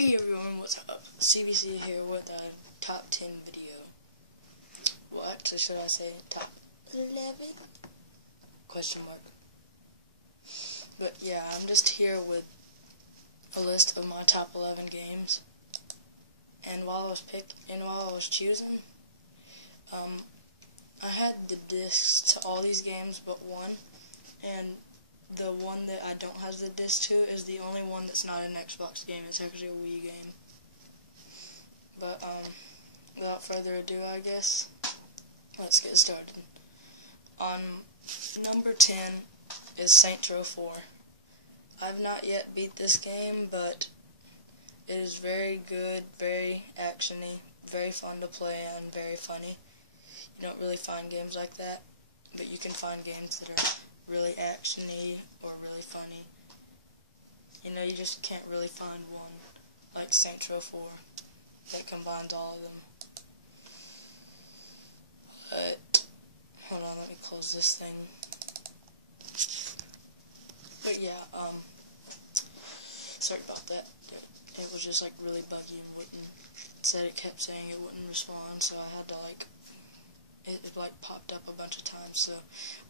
Hey everyone, what's up? CBC here with a top 10 video. What? Or should I say top 11? Question mark. But yeah, I'm just here with a list of my top 11 games. And while I was choosing, I had the discs to all these games but one, and the one that I don't have the disc to is the only one that's not an Xbox game. It's actually a Wii game. But without further ado, I guess let's get started. On number 10 is Saints Row 4. I've not yet beat this game, but it is very good, very actiony, very fun to play, and very funny. You don't really find games like that, but you can find games that are really actiony or really funny. You know, you just can't really find one like Saints Row 4 that combines all of them. But hold on, let me close this thing. But yeah, sorry about that. It was just like really buggy and it kept saying it wouldn't respond, so I had to it popped up a bunch of times, so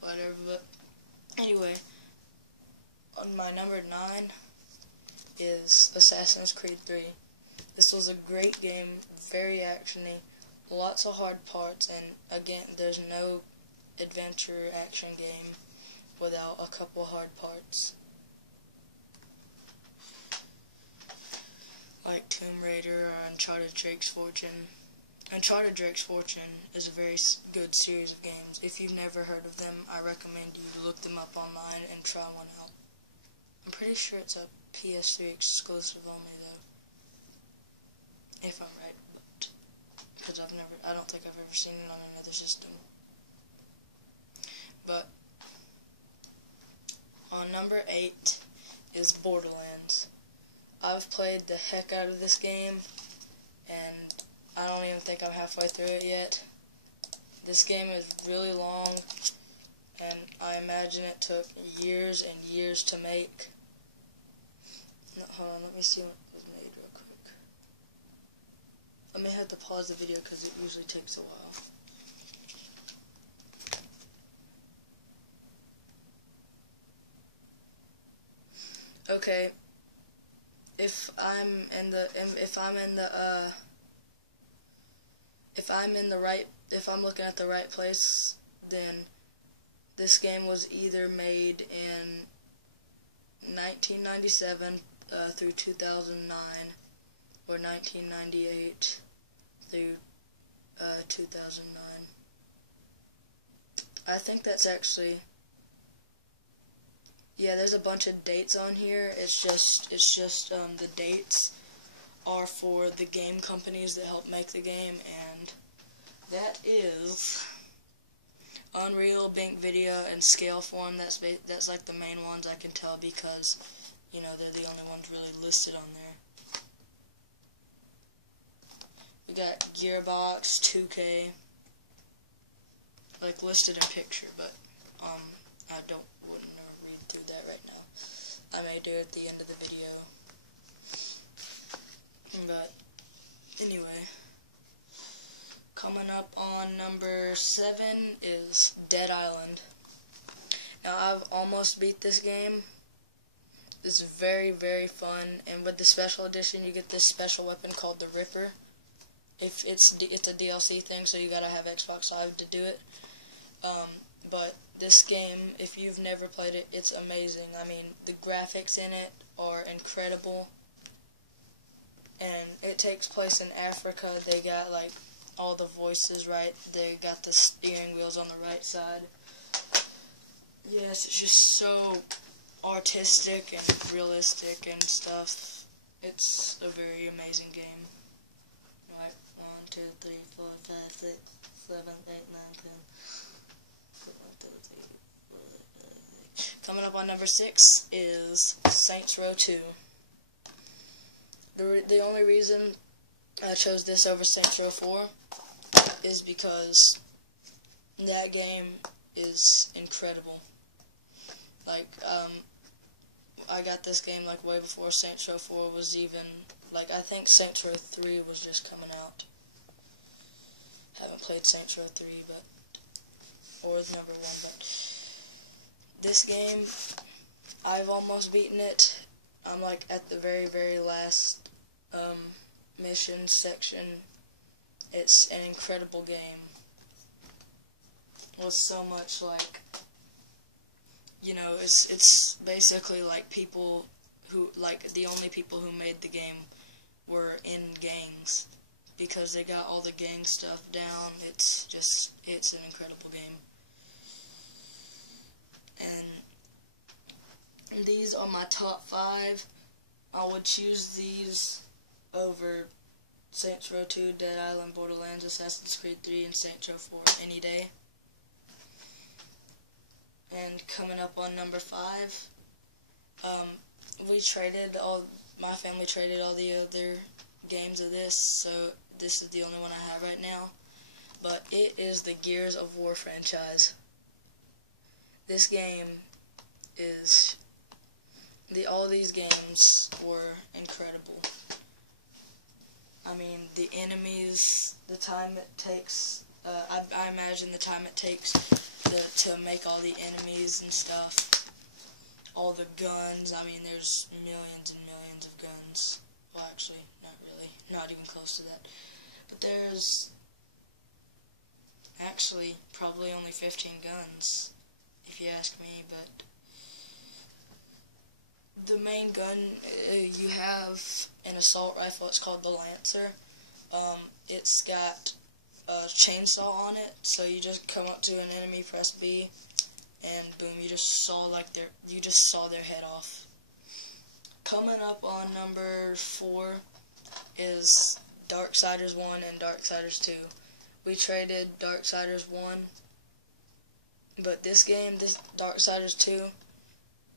whatever. But anyway, on my number 9 is Assassin's Creed 3. This was a great game, very actiony, lots of hard parts, and again, there's no adventure action game without a couple hard parts. Like Tomb Raider or Uncharted Drake's Fortune. Uncharted Drake's Fortune is a very good series of games. If you've never heard of them, I recommend you look them up online and try one out. I'm pretty sure it's a PS3 exclusive only, though. If I'm right, but because I don't think I've ever seen it on another system. But on number 8 is Borderlands. I've played the heck out of this game, and I don't even think I'm halfway through it yet. This game is really long, and I imagine it took years and years to make. No, hold on, let me see what was made real quick. I may have to pause the video because it usually takes a while. Okay, if I'm looking at the right place, then this game was either made in 1997 through 2009 or 1998 through 2009. I think that's actually, yeah, there's a bunch of dates on here. It's just the dates are for the game companies that help make the game, and that is Unreal, Bink Video, and Scaleform. That's like the main ones I can tell because, you know, they're the only ones really listed on there. We got Gearbox, 2K, like listed in picture, but I wouldn't read through that right now. I may do it at the end of the video. But anyway, coming up on number 7 is Dead Island. Now, I've almost beat this game. It's very, very fun, and with the special edition, you get this special weapon called the Ripper. If it's a DLC thing, so you gotta have Xbox Live to do it. But this game, if you've never played it, it's amazing. I mean, the graphics in it are incredible. And it takes place in Africa. They got like all the voices right. They got the steering wheels on the right side. Yes, it's just so artistic and realistic and stuff. It's a very amazing game. Right, 1, 2, 3, 4, 5, 6, 7, 8, 9, 10. Coming up on number 6 is Saints Row 2. The only reason I chose this over Saints Row 4 is because that game is incredible. Like, I got this game like way before Saints Row 4 was even, like, I think Saints Row 3 was just coming out. Haven't played Saints Row 3, but, or number 1, but this game, I've almost beaten it. I'm like at the very, very last mission section. It's an incredible game. With so much, like, you know, it's basically like people who, like, the only people who made the game were in gangs, because they got all the gang stuff down. It's an incredible game. And these are my top 5. I would choose these over Saints Row 2, Dead Island, Borderlands, Assassin's Creed 3, and Saints Row 4 any day. And coming up on number 5, my family traded all the other games of this, so this is the only one I have right now. But it is the Gears of War franchise. This game is, all these games were incredible. I mean, the enemies, the time it takes, I imagine the time it takes to make all the enemies and stuff, all the guns. I mean, there's millions and millions of guns. Well, actually, not really, not even close to that. But there's actually probably only 15 guns, if you ask me. But the main gun, you have an assault rifle. It's called the Lancer. It's got a chainsaw on it, so you just come up to an enemy, press B, and boom, you just saw their head off. Coming up on number 4 is Darksiders 1 and Darksiders 2. We traded Darksiders 1, but this game, this Darksiders 2,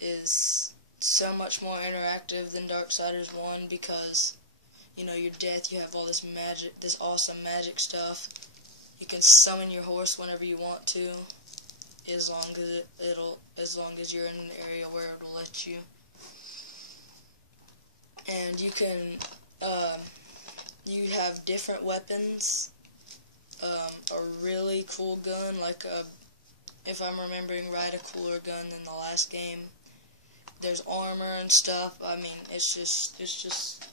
is so much more interactive than Darksiders 1, because, you know, your death, you have all this magic, this awesome magic stuff. You can summon your horse whenever you want to, as long as you're in an area where it'll let you. And you can, you have different weapons. A really cool gun, like if I'm remembering right, a cooler gun than the last game. There's armor and stuff. I mean, it's just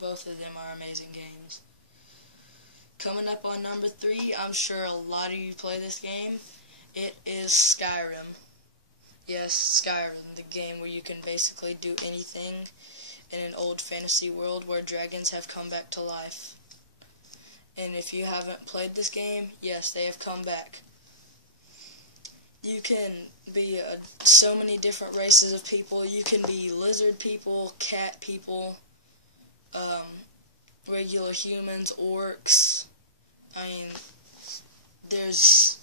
both of them are amazing games. Coming up on number 3, I'm sure a lot of you play this game. It is Skyrim. Yes, Skyrim, the game where you can basically do anything in an old fantasy world where dragons have come back to life. And if you haven't played this game, yes, they have come back. You can be so many different races of people. You can be lizard people, cat people, regular humans, orcs. I mean, there's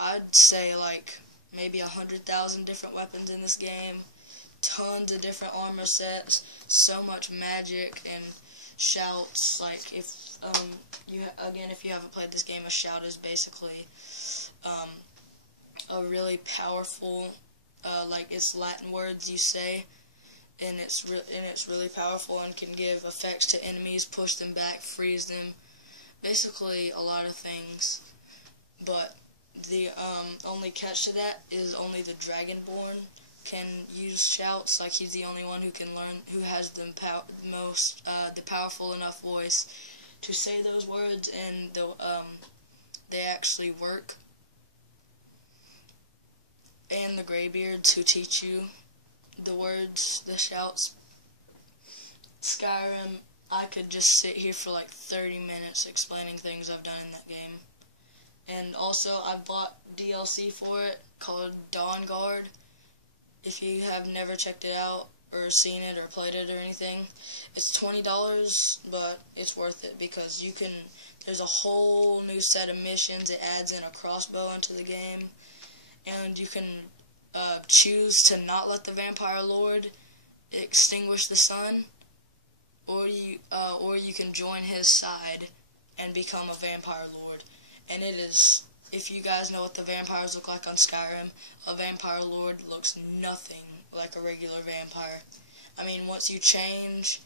I'd say like maybe 100,000 different weapons in this game. Tons of different armor sets. So much magic and shouts. Like if if you haven't played this game, a shout is basically a really powerful, like it's Latin words you say, and it's really powerful and can give effects to enemies, push them back, freeze them, basically a lot of things. But the only catch to that is only the Dragonborn can use shouts. Like he's the only one who can learn, who has the powerful enough voice to say those words, and they actually work. And the Greybeards who teach you the words, the shouts. Skyrim, I could just sit here for like 30 minutes explaining things I've done in that game. And also, I bought DLC for it called Dawnguard. If you have never checked it out or seen it or played it or anything, it's $20, but it's worth it because there's a whole new set of missions. It adds in a crossbow into the game, and you can choose to not let the Vampire Lord extinguish the sun, or you can join his side and become a Vampire Lord. And it is if you guys know what the vampires look like on Skyrim, a vampire lord looks nothing like a regular vampire. I mean, once you change,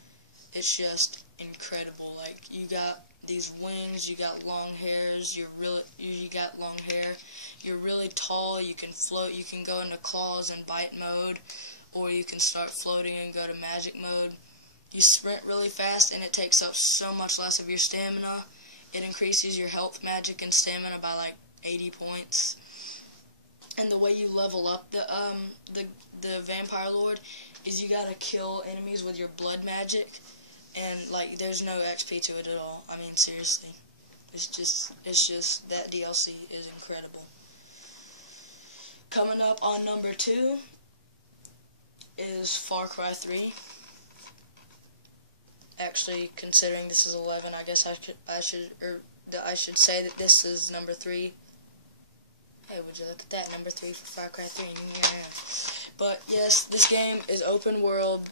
it's just incredible. Like, you got these wings, you got long hairs, you got long hair, you're really tall, you can float, you can go into claws and bite mode, or you can start floating and go to magic mode. You sprint really fast, and it takes up so much less of your stamina. It increases your health, magic, and stamina by like 80 points. And the way you level up the vampire lord is you gotta kill enemies with your blood magic, and like there's no XP to it at all. I mean, seriously, it's just that DLC is incredible. Coming up on number 2 is Far Cry 3. Actually, considering this is 11, I guess I should say that this is number 3. Hey, would you look at that, number 3 for Far Cry 3? Yeah. But yes, this game is open world.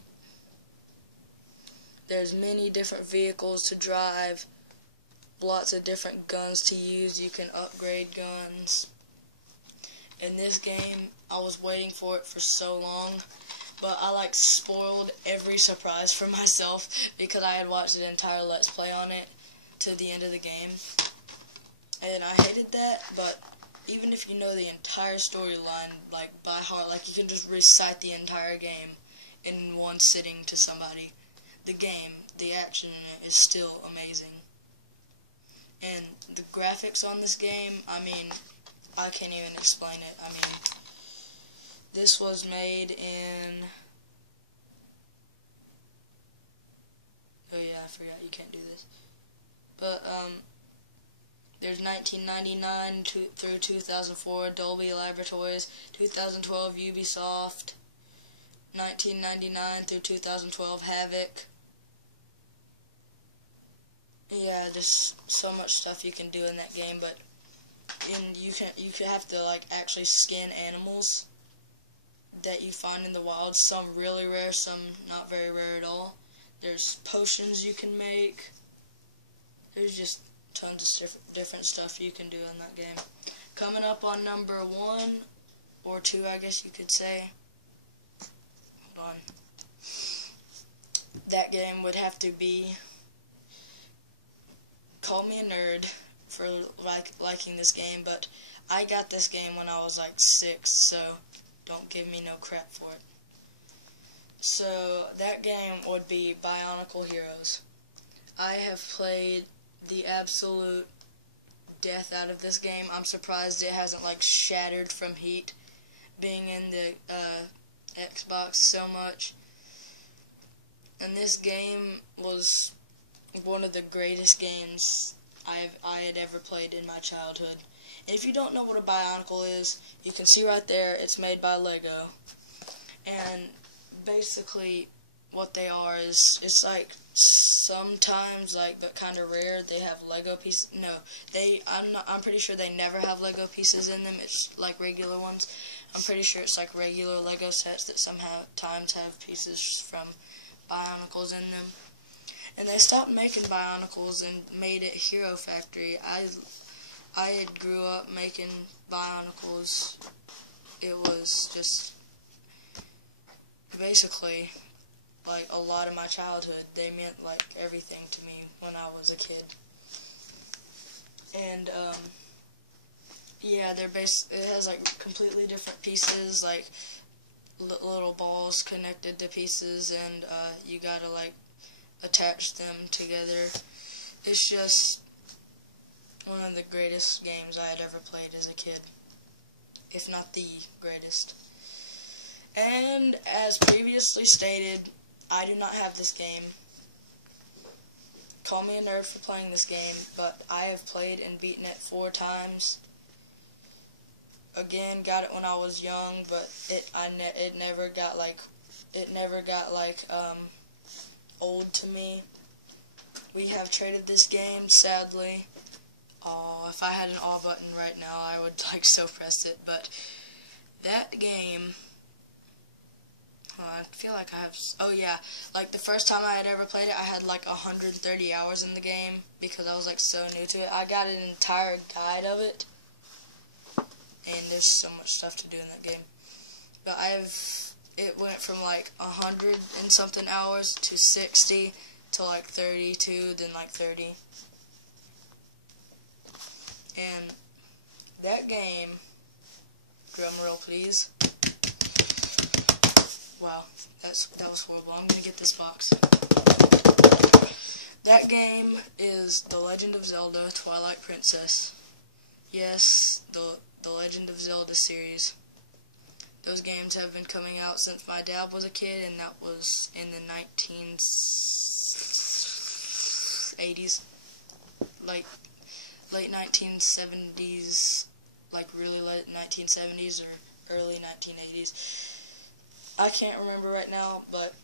There's many different vehicles to drive, lots of different guns to use. You can upgrade guns. In this game, I was waiting for it for so long, but I like spoiled every surprise for myself because I had watched an entire Let's Play on it to the end of the game, and I hated that. But even if you know the entire storyline like by heart, like you can just recite the entire game in one sitting to somebody, the action in it is still amazing. And the graphics on this game, I mean, I can't even explain it. I mean, this was made in... Oh yeah, I forgot you can't do this. But, there's 1999 through 2004, Dolby Laboratories, 2012, Ubisoft, 1999 through 2012, Havok. Yeah, there's so much stuff you can do in that game, but you can have to like actually skin animals that you find in the wild. Some really rare, some not very rare at all. There's potions you can make. There's just tons of different stuff you can do in that game. Coming up on number 1 or 2, I guess you could say. Hold on. That game would have to be... Call me a nerd for liking this game, but I got this game when I was like 6, so don't give me no crap for it. So that game would be Bionicle Heroes. I have played the absolute death out of this game. I'm surprised it hasn't like shattered from heat being in the Xbox so much. And this game was one of the greatest games I had ever played in my childhood. And if you don't know what a Bionicle is, you can see right there, it's made by Lego. And basically what they are is, it's like sometimes, like, but kind of rare, they have Lego pieces. No, I'm pretty sure they never have Lego pieces in them. It's like regular ones. I'm pretty sure it's like regular Lego sets that sometimes have pieces from Bionicles in them. And they stopped making Bionicles and made it Hero Factory. I had grew up making Bionicles. It was just basically like a lot of my childhood. They meant like everything to me when I was a kid. And yeah, it has like completely different pieces, like little balls connected to pieces, and you gotta like attach them together. It's just one of the greatest games I had ever played as a kid, if not the greatest. And as previously stated, I do not have this game. Call me a nerd for playing this game, but I have played and beaten it 4 times. Again, got it when I was young, but it never got like old to me. We have traded this game, sadly. Oh, if I had an all button right now, I would like so press it. But that game, I feel like I have, oh yeah, like the first time I had ever played it, I had like 130 hours in the game because I was like so new to it. I got an entire guide of it, and there's so much stuff to do in that game. But it went from like 100 and something hours to 60 to like 32, then like 30. And that game, drum roll please. Wow, that was horrible. I'm gonna get this box. That game is The Legend of Zelda Twilight Princess. Yes, the Legend of Zelda series. Those games have been coming out since my dad was a kid, and that was in the 1980s. Like, late 1970s, like really late 1970s or early 1980s. I can't remember right now, but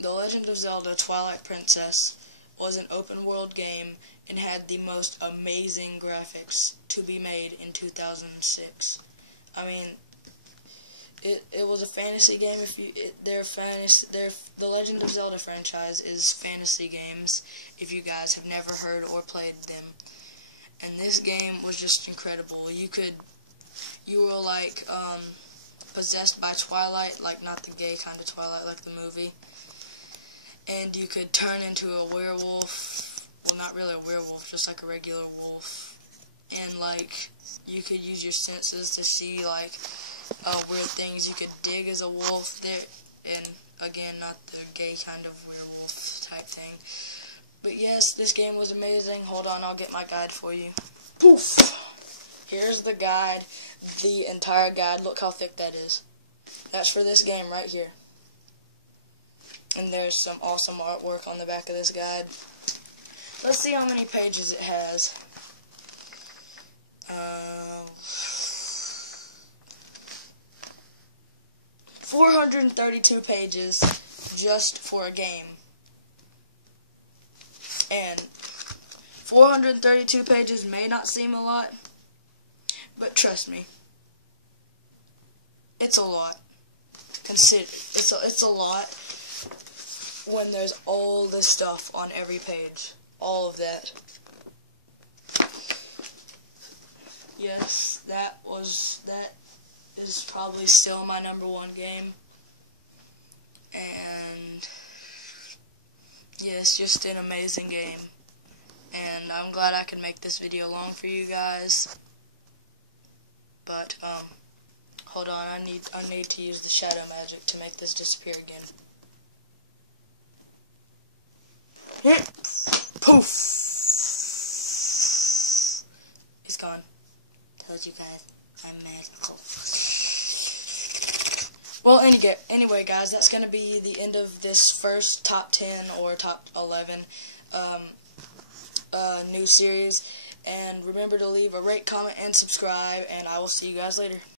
The Legend of Zelda Twilight Princess was an open world game and had the most amazing graphics to be made in 2006. I mean, it was a fantasy game. The Legend of Zelda franchise is fantasy games, if you guys have never heard or played them. And this game was just incredible. You were like possessed by Twilight, like not the gay kind of Twilight, like the movie. And you could turn into a werewolf. Well, not really a werewolf, just like a regular wolf. And like you could use your senses to see like weird things. You could dig as a wolf there, and again, not the gay kind of werewolf type thing. But yes, this game was amazing. Hold on, I'll get my guide for you. Poof! Here's the guide, the entire guide. Look how thick that is. That's for this game right here. And there's some awesome artwork on the back of this guide. Let's see how many pages it has. 432 pages just for a game. And 432 pages may not seem a lot, but trust me, it's a lot. Consider it's a lot when there's all this stuff on every page. All of that. Yes, that is probably still my #1 game. And yes, just an amazing game. And I'm glad I could make this video long for you guys. But hold on, I need to use the shadow magic to make this disappear again. Poof! It's gone. Told you guys, I'm magical. Well, anyway, guys, that's going to be the end of this first top 10 or top 11 new series. And remember to leave a rate, comment, and subscribe, and I will see you guys later.